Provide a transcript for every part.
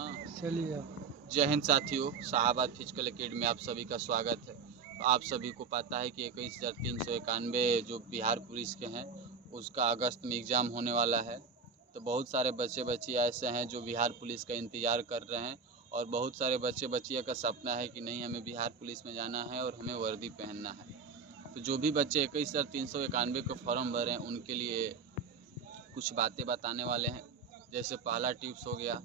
हाँ, चलिए आप। जय हिंद साथियों, शाहाबाद फिजिकल एकेडमी में आप सभी का स्वागत है। तो आप सभी को पता है कि 21,391 जो बिहार पुलिस के हैं उसका अगस्त में एग्ज़ाम होने वाला है। तो बहुत सारे बच्चे बच्चियाँ ऐसे हैं जो बिहार पुलिस का इंतज़ार कर रहे हैं और बहुत सारे बच्चे बच्चियों का सपना है कि नहीं, हमें बिहार पुलिस में जाना है और हमें वर्दी पहनना है। तो जो भी बच्चे 21,391 का फॉर्म भरे हैं उनके लिए कुछ बातें बताने वाले हैं। जैसे पहला टिप्स हो गया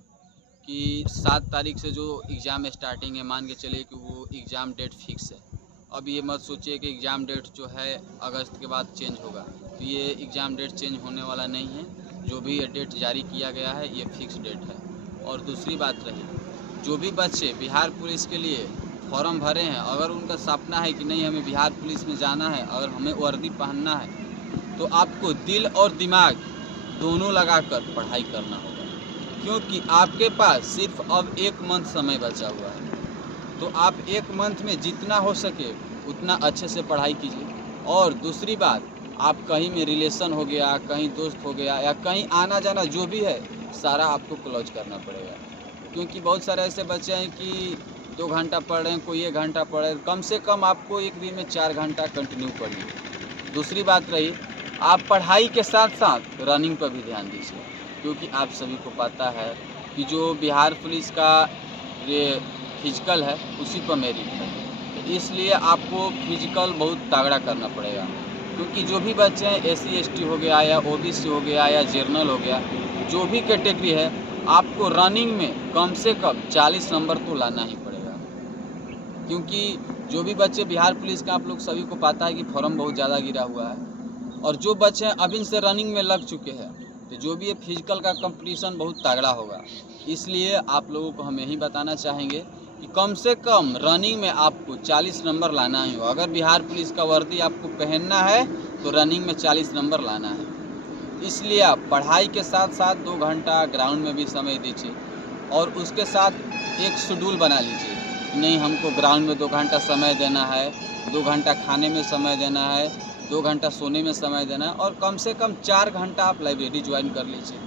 कि 7 तारीख से जो एग्ज़ाम स्टार्टिंग है, मान के चलिए कि वो एग्ज़ाम डेट फिक्स है। अब ये मत सोचिए कि एग्ज़ाम डेट जो है अगस्त के बाद चेंज होगा, तो ये एग्ज़ाम डेट चेंज होने वाला नहीं है। जो भी ये डेट जारी किया गया है ये फिक्स डेट है। और दूसरी बात रही, जो भी बच्चे बिहार पुलिस के लिए फॉर्म भरे हैं, अगर उनका सपना है कि नहीं हमें बिहार पुलिस में जाना है, अगर हमें वर्दी पहनना है, तो आपको दिल और दिमाग दोनों लगाकर पढ़ाई करना होगा, क्योंकि आपके पास सिर्फ अब 1 मंथ समय बचा हुआ है। तो आप 1 मंथ में जितना हो सके उतना अच्छे से पढ़ाई कीजिए। और दूसरी बात, आप कहीं में रिलेशन हो गया, कहीं दोस्त हो गया या कहीं आना जाना जो भी है, सारा आपको क्लोज करना पड़ेगा। क्योंकि बहुत सारे ऐसे बच्चे हैं कि 2 घंटा पढ़ रहे हैं, कोई 1 घंटा पढ़ रहे हैं। कम से कम आपको एक दिन में 4 घंटा कंटिन्यू पढ़िए। दूसरी बात रही, आप पढ़ाई के साथ साथ रनिंग पर भी ध्यान दीजिए, क्योंकि आप सभी को पता है कि जो बिहार पुलिस का ये फिजिकल है उसी पर मेरिट है। तो इसलिए आपको फिजिकल बहुत तगड़ा करना पड़ेगा, क्योंकि जो भी बच्चे हैं SC ST हो गया या OBC हो गया या जनरल हो गया, जो भी कैटेगरी है, आपको रनिंग में कम से कम 40 नंबर तो लाना ही पड़ेगा। क्योंकि जो भी बच्चे बिहार पुलिस का, आप लोग सभी को पता है कि फॉर्म बहुत ज़्यादा गिरा हुआ है। और जो बच्चे अभी से रनिंग में लग चुके हैं, तो जो भी ये फिजिकल का कंपटीशन बहुत तगड़ा होगा। इसलिए आप लोगों को हम यही बताना चाहेंगे कि कम से कम रनिंग में आपको 40 नंबर लाना ही हो। अगर बिहार पुलिस का वर्दी आपको पहनना है तो रनिंग में 40 नंबर लाना है। इसलिए आप पढ़ाई के साथ साथ 2 घंटा ग्राउंड में भी समय दीजिए और उसके साथ एक शेड्यूल बना लीजिए कि नहीं, हमको ग्राउंड में 2 घंटा समय देना है, 2 घंटा खाने में समय देना है, 2 घंटा सोने में समय देना है, और कम से कम 4 घंटा आप लाइब्रेरी ज्वाइन कर लीजिए,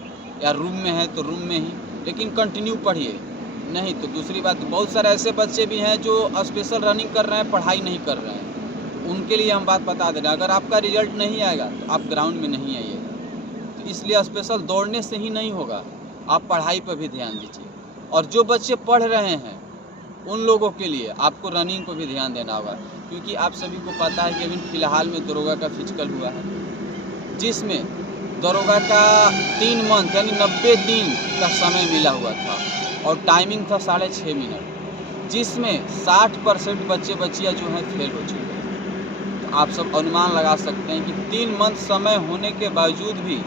या रूम में है तो रूम में ही, लेकिन कंटिन्यू पढ़िए। नहीं तो दूसरी बात, बहुत सारे ऐसे बच्चे भी हैं जो स्पेशल रनिंग कर रहे हैं, पढ़ाई नहीं कर रहे हैं। उनके लिए हम बात बता दे रहे हैं, अगर आपका रिजल्ट नहीं आएगा तो आप ग्राउंड में नहीं आइएगा। तो इसलिए स्पेशल दौड़ने से ही नहीं होगा, आप पढ़ाई पर भी ध्यान दीजिए। और जो बच्चे पढ़ रहे हैं उन लोगों के लिए आपको रनिंग को भी ध्यान देना होगा, क्योंकि आप सभी को पता है कि अभी फ़िलहाल में दरोगा का फिजिकल हुआ है, जिसमें दरोगा का 3 मंथ यानी 90 दिन का समय मिला हुआ था और टाइमिंग था 6.5 मिनट, जिसमें 60% बच्चे बच्चियाँ जो हैं फेल हो चुके हैं। तो आप सब अनुमान लगा सकते हैं कि 3 मंथ समय होने के बावजूद भी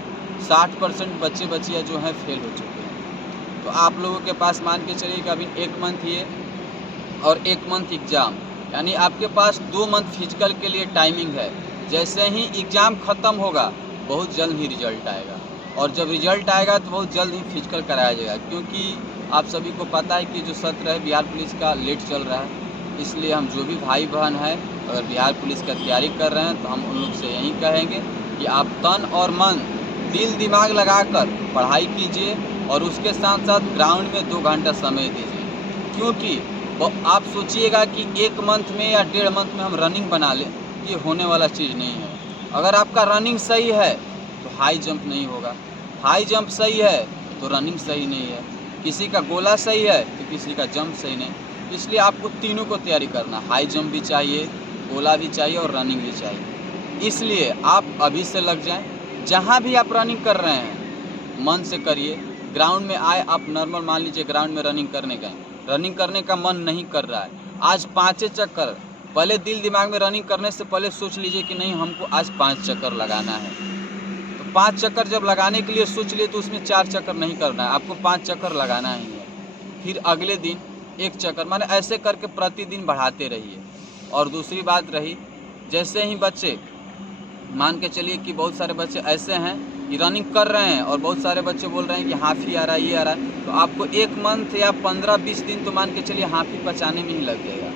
60% बच्चे बच्चियाँ जो हैं फेल हो चुके हैं। तो आप लोगों के पास मान के चलिए कि अभी 1 मंथ ये और 1 मंथ एग्ज़ाम, यानी आपके पास 2 मंथ फिजिकल के लिए टाइमिंग है। जैसे ही एग्ज़ाम ख़त्म होगा बहुत जल्द ही रिजल्ट आएगा, और जब रिजल्ट आएगा तो बहुत जल्द ही फिजिकल कराया जाएगा, क्योंकि आप सभी को पता है कि जो सत्र है बिहार पुलिस का लेट चल रहा है। इसलिए हम जो भी भाई बहन हैं अगर बिहार पुलिस का तैयारी कर रहे हैं तो हम उन लोग से यही कहेंगे कि आप तन और मन, दिल दिमाग लगाकर पढ़ाई कीजिए और उसके साथ साथ ग्राउंड में 2 घंटा समय दीजिए। क्योंकि आप सोचिएगा कि 1 मंथ में या 1.5 मंथ में हम रनिंग बना लें, ये होने वाला चीज़ नहीं है। अगर आपका रनिंग सही है तो हाई जंप नहीं होगा, हाई जंप सही है तो रनिंग सही नहीं है, किसी का गोला सही है तो किसी का जंप सही नहीं। इसलिए आपको तीनों को तैयारी करना, हाई जंप भी चाहिए, गोला भी चाहिए और रनिंग भी चाहिए। इसलिए आप अभी से लग जाएं। जहाँ भी आप रनिंग कर रहे हैं मन से करिए। ग्राउंड में आए आप नॉर्मल, मान लीजिए ग्राउंड में रनिंग करने गए, रनिंग करने का मन नहीं कर रहा है, आज 5 चक्कर, पहले दिल दिमाग में रनिंग करने से पहले सोच लीजिए कि नहीं हमको आज 5 चक्कर लगाना है। तो 5 चक्कर जब लगाने के लिए सोच लिए तो उसमें 4 चक्कर नहीं करना है, आपको 5 चक्कर लगाना ही है। फिर अगले दिन 1 चक्कर, माने ऐसे करके प्रतिदिन बढ़ाते रहिए। और दूसरी बात रही, जैसे ही बच्चे, मान के चलिए कि बहुत सारे बच्चे ऐसे हैं कि रनिंग कर रहे हैं और बहुत सारे बच्चे बोल रहे हैं कि हाफी आ रहा है, ये आ रहा है, तो आपको 1 मंथ या 15-20 दिन तो मान के चलिए हाफी पचाने में ही लग जाएगा।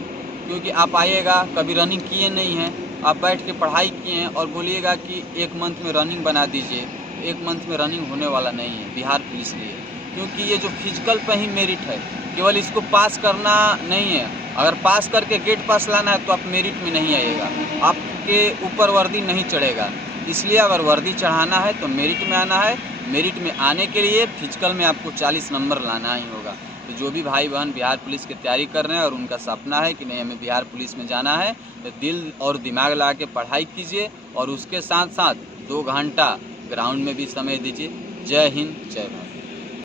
क्योंकि आप आइएगा, कभी रनिंग किए नहीं हैं, आप बैठ के पढ़ाई किए हैं और बोलिएगा कि 1 मंथ में रनिंग बना दीजिए, 1 मंथ में रनिंग होने वाला नहीं है बिहार पुलिस लिए। क्योंकि ये जो फिजिकल पे ही मेरिट है, केवल इसको पास करना नहीं है। अगर पास करके गेट पास लाना है तो आप मेरिट में नहीं आइएगा, आपके ऊपर वर्दी नहीं चढ़ेगा। इसलिए अगर वर्दी चढ़ाना है तो मेरिट में आना है। मेरिट में आने के लिए फिजिकल में आपको 40 नंबर लाना ही होगा। तो जो भी भाई बहन बिहार पुलिस की तैयारी कर रहे हैं और उनका सपना है कि नहीं हमें बिहार पुलिस में जाना है, तो दिल और दिमाग लगा के पढ़ाई कीजिए और उसके साथ साथ 2 घंटा ग्राउंड में भी समय दीजिए। जय हिंद, जय भारत।